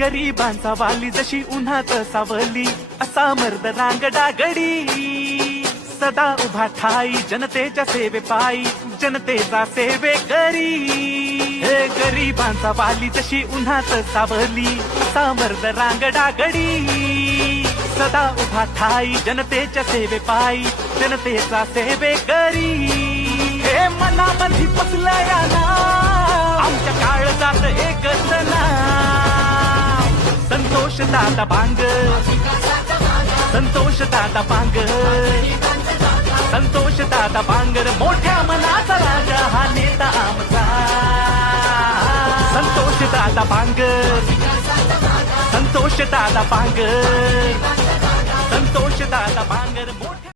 गरिबांचा वाली जशी उन्हात सावली असा मर्द रांगडा गडी सदा उभा ठाई जनतेच्या सेवे पायी जनतेचा सेवे करी हे गरिबांचा वाली जशी उन्हात सावली असा मर्द रांगडा गडी सदा उभा ठाई जनतेच्या सेवे पायी जनतेचा सेवे करी हे मनामध्ये बसलं या ना आमच्या काळजात एकच ना संतोष दादा बांग संतोष दादा बांग संतोष दादा बांगर मोठ्या मनाचा राजा हा नेता आमचा संतोष दादा बांगर संतोष दादा बांगर संतोष दादा बांगर मोठ्या